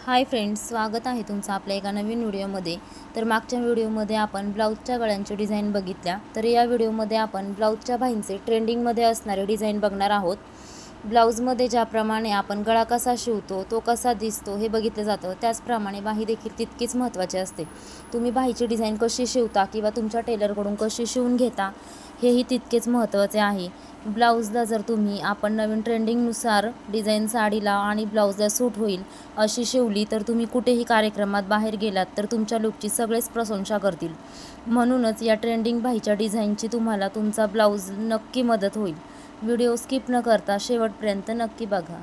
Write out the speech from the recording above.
Hi friends, स्वागत आहे तुमचं आपल्या एका नवीन व्हिडिओमध्ये। तर मागच्या व्हिडिओमध्ये आपण ब्लाऊजच्या गळ्यांची डिझाइन बघितल्या। तर या व्हिडिओमध्ये आपण ब्लाऊजच्या बाहींचे ट्रेंडिंगमध्ये असणारे डिझाइन बघणार आहोत। ब्लाऊजमध्ये ज्याप्रमाणे आपण गळा कसा शिवतो, तो कसा दिसतो हे बघितलं जातं, त्याचप्रमाणे बाही देखील तितकीच महत्त्वाची असते। तुम्ही बाहीची डिझाइन कशी शिवता किंवा तुमच्या टेलरकडून कशी शिवून घेता हेही तितकेच महत्त्वाचे आहे। ब्लाऊजला जर आपण नवीन ट्रेंडिंगनुसार डिझाइन साडीला आणि ब्लाऊजला सूट होईल अशी शिवली तर तुम्ही कुठेही कार्यक्रमात बाहेर गेलात तर तुमच्या लुकची सगळेच प्रशंसा करतील। म्हणूनच या ट्रेंडिंग बाहीच्या डिझाइनची तुम्हाला तुमचा ब्लाऊज नक्की मदत होईल। व्हिडिओ स्किप न करता शेवटपर्यंत नक्की बघा।